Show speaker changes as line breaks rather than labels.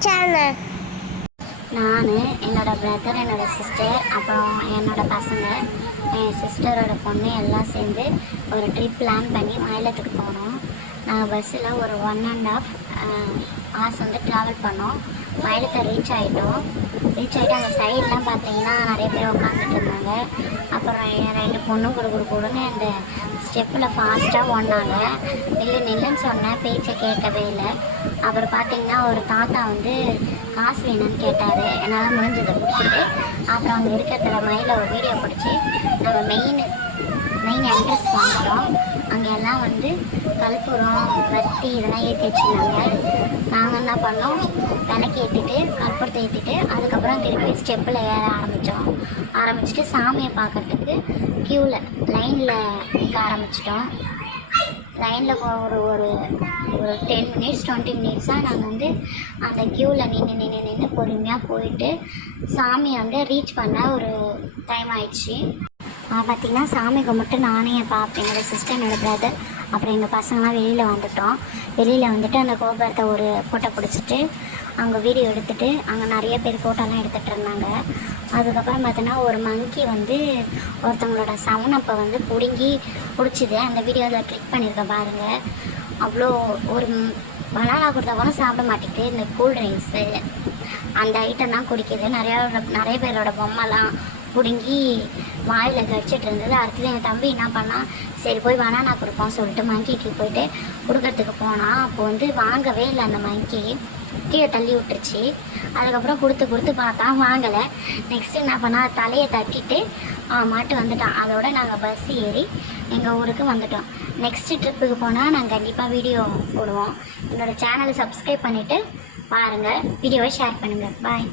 Channel
நான் என்னோட brother என்னோட சிஸ்டர் அப்புறம் என்னோட பசங்க என் சிஸ்டரோட பொண்ணு எல்லாம் சேர்ந்து ஒரு ட்ரிப் பிளான் பண்ணி மாநிலத்துக்கு போனோம். நாங்கள் பஸ்ஸில் ஒரு ஒன் அண்ட் ஆஃப் ஹார்ஸ் வந்து ட்ராவல் பண்ணோம். மயிலத்தை ரீச் ஆகிட்டோம் ரீச் ஆகிட்டு அந்த சைட்லாம் பார்த்தீங்கன்னா நிறைய பேர் உட்காந்துட்டு இருந்தாங்க. அப்புறம் ரெண்டு பொண்ணும் கொடு கொடு குடுன்னு அந்த ஸ்டெப்பில் ஃபாஸ்ட்டாக ஓடினாங்க. நில்லு நில்லுன்னு சொன்னேன் பேச்சை கேட்கவே இல்லை. அப்புறம் பார்த்தீங்கன்னா ஒரு தாத்தா வந்து காசு வேணும்னு கேட்டார். என்னால் முடிஞ்சதை கொடுத்துட்டு அப்புறம் அங்கே இருக்கிறதுல மயில ஒரு வீடியோ பிடிச்சி நம்ம மெயின் மெயின் என்ட்ரன்ஸ் பார்க்குறோம் அங்கே எல்லாம் வந்து கற்பூரம் வத்தி இதெல்லாம் ஏற்றி வச்சுருந்தாங்க. நாங்கள் என்ன பண்ணோம்? விளக்கு ஏற்றிட்டு கற்பூரத்தை ஏற்றிட்டு அதுக்கப்புறம் திருப்பி ஸ்டெப்பில் ஏற ஆரம்பித்தோம் ஆரம்பிச்சுட்டு சாமியை பார்க்கறதுக்கு க்யூவில் லைனில் நிற்க ஆரம்பிச்சிட்டோம். லைனில் ஒரு ஒரு ஒரு டென் மினிட்ஸ் டுவெண்ட்டி மினிட்ஸாக நாங்கள் வந்து அந்த க்யூவில் நின்று நின்று நின்று பொறுமையாக போயிட்டு சாமியை வந்து ரீச் பண்ண ஒரு டைம் ஆயிடுச்சு. பார்த்திங்கன்னா சாமி கும்பிட்டு நானே என் பாப்பா என்னோடய சிஸ்டர் என்னோட பிரதர் அப்புறம் எங்கள் பசங்களாம் வெளியில் வந்துட்டோம். வெளியில் வந்துட்டு அந்த கோபுரத்தை ஒரு ஃபோட்டோ பிடிச்சிட்டு அங்கே வீடியோ எடுத்துகிட்டு அங்கே நிறைய பேர் ஃபோட்டோலாம் எடுத்துகிட்டு இருந்தாங்க. அதுக்கப்புறம் பார்த்தோன்னா ஒரு மங்கி வந்து ஒருத்தவங்களோட சவுனப்பை வந்து பிடுங்கி பிடிச்சிது. அந்த வீடியோவில் கிளிக் பண்ணியிருக்கேன் பாருங்கள் அவ்வளோ ஒரு பனானா கொடுத்தா கூட சாப்பிட மாட்டேங்குது. இந்த கூல் ட்ரிங்க்ஸு அந்த ஐட்டம் தான் குடிக்குது. நிறையா நிறைய பேரோட பொம்மைலாம் பிடுங்கி வாயில் கடிச்சிட்டு இருந்தது. அடுத்தது என் தம்பி என்ன பண்ணான் சரி போய் பனானா கொடுப்போம் சொல்லிட்டு மங்கிக்கு போயிட்டு கொடுக்கறதுக்கு போனான் அப்போ வந்து வாங்கவே இல்லை அந்த மங்கி கீழே தள்ளி விட்டுருச்சு. அதுக்கப்புறம் கொடுத்து கொடுத்து பார்த்தா வாங்கலை. நெக்ஸ்ட் என்ன பண்ணா தலையை தட்டிட்டு அவன் மாட்டு வந்துட்டான். அதோட நாங்கள் பஸ் ஏறி எங்கள் ஊருக்கு வந்துட்டோம். நெக்ஸ்ட் ட்ரிப்புக்கு போனால் நாங்கள் கண்டிப்பாக வீடியோ போடுவோம். என்னோட சேனலை சப்ஸ்கிரைப் பண்ணிவிட்டு பாருங்கள் வீடியோவை ஷேர் பண்ணுங்கள் பாய்